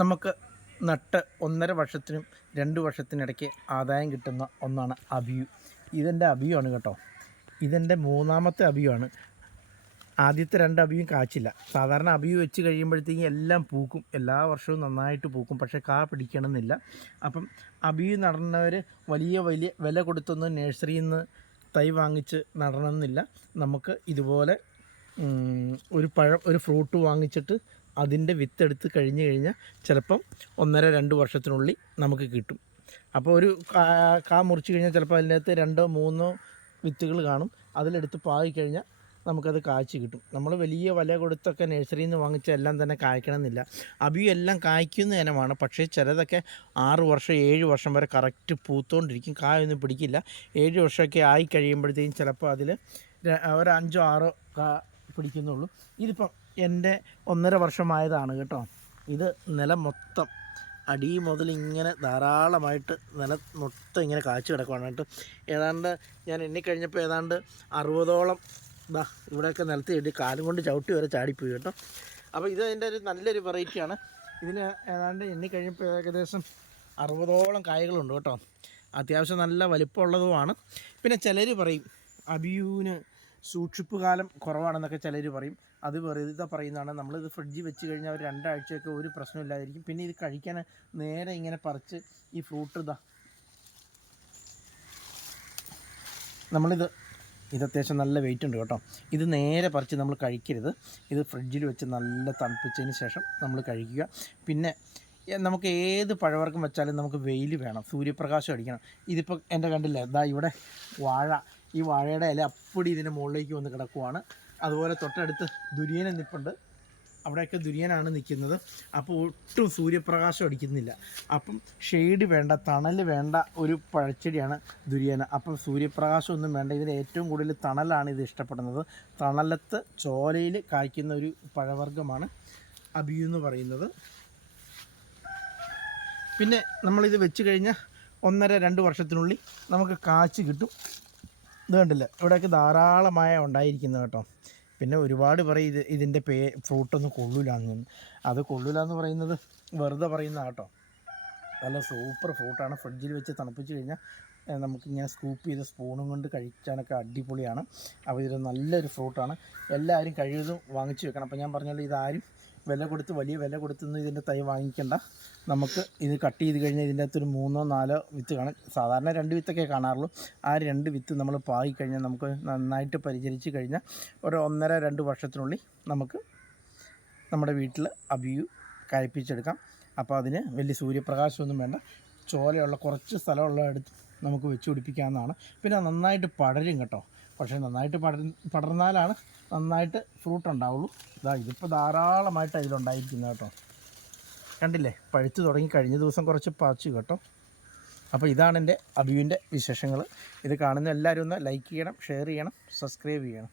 നമുക്ക് നട്ട് 1.5 വർഷത്തിനും 2 വർഷത്തിനിടയ്ക്ക് ആദായം കിട്ടുന്ന ഒന്നാണ് അബിയു. ഇതെൻ്റെ അബിയുമാണ് കേട്ടോ. ഇതെൻ്റെ 3ാമത്തെ അബിയുമാണ്. ആദ്യത്തെ 2 അബിയും കാച്ചില്ല. സാധാരണ അബിയു വെച്ച് കഴിയുമ്പോഴത്തേക്കും എല്ലാം പൂക്കും, എല്ലാ വർഷവും നന്നായിട്ട് പൂക്കും, പക്ഷേ കാ പിടിക്കണമെന്നില്ല. അപ്പം അബിയു നടന്നവർ വലിയ വില കൊടുത്തൊന്നും നഴ്സറിയിൽ നിന്ന് തൈ വാങ്ങിച്ച് നടണമെന്നില്ല. നമുക്ക് ഇതുപോലെ ഒരു ഫ്രൂട്ട് വാങ്ങിച്ചിട്ട് അതിൻ്റെ വിത്തെടുത്ത് കഴിഞ്ഞാൽ ചിലപ്പം 1.5-2 വർഷത്തിനുള്ളിൽ നമുക്ക് കിട്ടും. അപ്പോൾ ഒരു കാ മുറിച്ച് കഴിഞ്ഞാൽ ചിലപ്പോൾ അതിനകത്ത് 2-3 വിത്തുകൾ കാണും. അതിലെടുത്ത് പാകിക്കഴിഞ്ഞാൽ നമുക്കത് കായ്ച്ച് കിട്ടും. നമ്മൾ വലിയ വില കൊടുത്തൊക്കെ നഴ്സറിയിൽ നിന്ന് വാങ്ങിച്ച എല്ലാം തന്നെ കായ്ക്കണമെന്നില്ല. അബിയു എല്ലാം കായ്ക്കുന്ന ഇനമാണ്. പക്ഷേ ചിലതൊക്കെ 6 വർഷം 7 വർഷം വരെ കറക്റ്റ് പൂത്തുകൊണ്ടിരിക്കും, കായൊന്നും പിടിക്കില്ല. 7 വർഷമൊക്കെ ആയി കഴിയുമ്പോഴത്തേക്കും ചിലപ്പോൾ അതിൽ ഒരു 5-6 കാ പിടിക്കുന്നുള്ളൂ. ഇതിപ്പം എൻ്റെ 1.5 വർഷമായതാണ് കേട്ടോ. ഇത് നിലം മൊത്തം അടി മുതൽ ഇങ്ങനെ ധാരാളമായിട്ട് നില മൊത്തം ഇങ്ങനെ കാച്ചു കിടക്കുവാണ് കേട്ടോ. ഏതാണ്ട് ഞാൻ എണ്ണിക്കഴിഞ്ഞപ്പോൾ ഏതാണ്ട് 60ഓളം ഇവിടെയൊക്കെ നിലത്ത് ഇട്ട് കാലും കൊണ്ട് ചവിട്ടി വരെ ചാടിപ്പോയി കേട്ടോ. അപ്പോൾ ഇത് അതിൻ്റെ ഒരു നല്ലൊരു വെറൈറ്റിയാണ്. ഇതിന് ഏതാണ്ട് എണ്ണിക്കഴിഞ്ഞപ്പോൾ ഏകദേശം 60ഓളം കായകളുണ്ട് കേട്ടോ. അത്യാവശ്യം നല്ല വലിപ്പമുള്ളതുമാണ്. പിന്നെ ചിലർ പറയും അബിയുവിന് സൂക്ഷിപ്പ് കാലം കുറവാണെന്നൊക്കെ ചിലർ പറയും. അത് വെറുതെ പറയുന്നതാണ്. നമ്മളിത് ഫ്രിഡ്ജിൽ വെച്ച് കഴിഞ്ഞാൽ ഒരു 2 ആഴ്ചയൊക്കെ ഒരു പ്രശ്നമില്ലാതിരിക്കും. പിന്നെ ഇത് കഴിക്കാൻ നേരെ ഇങ്ങനെ പറിച്ച് ഈ ഫ്രൂട്ട് ഇത് അത്യാവശ്യം നല്ല വെയിറ്റ് ഉണ്ട് കേട്ടോ. ഇത് നേരെ പറിച്ച് നമ്മൾ കഴിക്കരുത്. ഇത് ഫ്രിഡ്ജിൽ വെച്ച് നല്ല തണുപ്പിച്ചതിന് ശേഷം നമ്മൾ കഴിക്കുക. പിന്നെ നമുക്ക് ഏത് പഴവർഗ്ഗം വെച്ചാലും നമുക്ക് വെയിൽ വേണം, സൂര്യപ്രകാശം അടിക്കണം. ഇതിപ്പോൾ എൻ്റെ കണ്ടില്ലേ, ഇവിടെ ഈ വാഴയുടെ ഇല അപ്പടി ഇതിൻ്റെ മുകളിലേക്ക് വന്ന് കിടക്കുവാണ്. അതുപോലെ തൊട്ടടുത്ത് ദുര്യനെ നിൽപ്പുണ്ട്. അവിടെയൊക്കെ ദുര്യനാണ് നിൽക്കുന്നത്. അപ്പോൾ ഒട്ടും സൂര്യപ്രകാശം അടിക്കുന്നില്ല. അപ്പം ഷെയ്ഡ് വേണ്ട, തണൽ വേണ്ട ഒരു പഴച്ചെടിയാണ് ദുര്യന. അപ്പം സൂര്യപ്രകാശം ഒന്നും വേണ്ട. ഇതിന് ഏറ്റവും കൂടുതൽ തണലാണ് ഇത് ഇഷ്ടപ്പെടുന്നത്. തണലത്ത് ചോലയിൽ കായ്ക്കുന്ന ഒരു പഴവർഗ്ഗമാണ് അബിയു എന്ന് പറയുന്നത്. പിന്നെ നമ്മളിത് വെച്ച് കഴിഞ്ഞാൽ 1.5-2 വർഷത്തിനുള്ളിൽ നമുക്ക് കാച്ച് കിട്ടും. ഇത് കണ്ടില്ല, ഇവിടെയൊക്കെ ധാരാളമായ ഉണ്ടായിരിക്കുന്നത് കേട്ടോ. പിന്നെ ഒരുപാട് പറയും ഇതിൻ്റെ ഫ്രൂട്ടൊന്നും കൊള്ളില്ലാന്ന്. അത് കൊള്ളില്ലാന്ന് പറയുന്നത് വെറുതെ പറയുന്ന കേട്ടോ. നല്ല സൂപ്പർ ഫ്രൂട്ടാണ്. ഫ്രിഡ്ജിൽ വെച്ച് തണുപ്പിച്ച് കഴിഞ്ഞാൽ നമുക്കിങ്ങനെ സ്കൂപ്പ് ചെയ്ത് സ്പൂണും കൊണ്ട് കഴിക്കാനൊക്കെ അടിപൊളിയാണ്. അപ്പോൾ ഇത് നല്ലൊരു ഫ്രൂട്ടാണ്. എല്ലാവരും കഴിവതും വാങ്ങിച്ച് വെക്കണം. അപ്പോൾ ഞാൻ പറഞ്ഞല്ലോ, ഇതാരും വലിയ വില കൊടുത്തൊന്നും ഇതിൻ്റെ തൈ വാങ്ങിക്കേണ്ട. നമുക്ക് ഇത് കട്ട് ചെയ്ത് കഴിഞ്ഞാൽ ഇതിൻ്റെ അകത്തൊരു 3-4 വിത്ത് കാണും. സാധാരണ 2 വിത്തൊക്കെ കാണാറുള്ളൂ. ആ 2 വിത്ത് നമ്മൾ പാകിക്കഴിഞ്ഞാൽ നമുക്ക് നന്നായിട്ട് പരിചരിച്ച് കഴിഞ്ഞാൽ ഒരു 1.5-2 വർഷത്തിനുള്ളിൽ നമുക്ക് നമ്മുടെ വീട്ടിൽ അബിയു കായ്പ്പിച്ചെടുക്കാം. അപ്പോൾ അതിന് വലിയ സൂര്യപ്രകാശമൊന്നും വേണ്ട. ചോലയുള്ള കുറച്ച് സ്ഥലമുള്ള എടുത്ത് നമുക്ക് വെച്ച് പിടിപ്പിക്കാവുന്നതാണ്. പിന്നെ നന്നായിട്ട് പടരും കേട്ടോ. പക്ഷേ നന്നായിട്ട് പടർന്നാലാണ് നന്നായിട്ട് ഫ്രൂട്ട് ഉണ്ടാവുള്ളൂ. ഇതിപ്പോൾ ധാരാളമായിട്ട് അതിലുണ്ടായിരിക്കുന്നത് കേട്ടോ. കണ്ടില്ലേ, പഴുത്ത് തുടങ്ങി. കഴിഞ്ഞ ദിവസം കുറച്ച് പാച്ചു കേട്ടോ. അപ്പോൾ ഇതാണ് എൻ്റെ അബിയുവിൻ്റെ വിശേഷങ്ങൾ. ഇത് കാണുന്ന എല്ലാവരും ഒന്ന് ലൈക്ക് ചെയ്യണം, ഷെയർ ചെയ്യണം, സബ്സ്ക്രൈബ് ചെയ്യണം.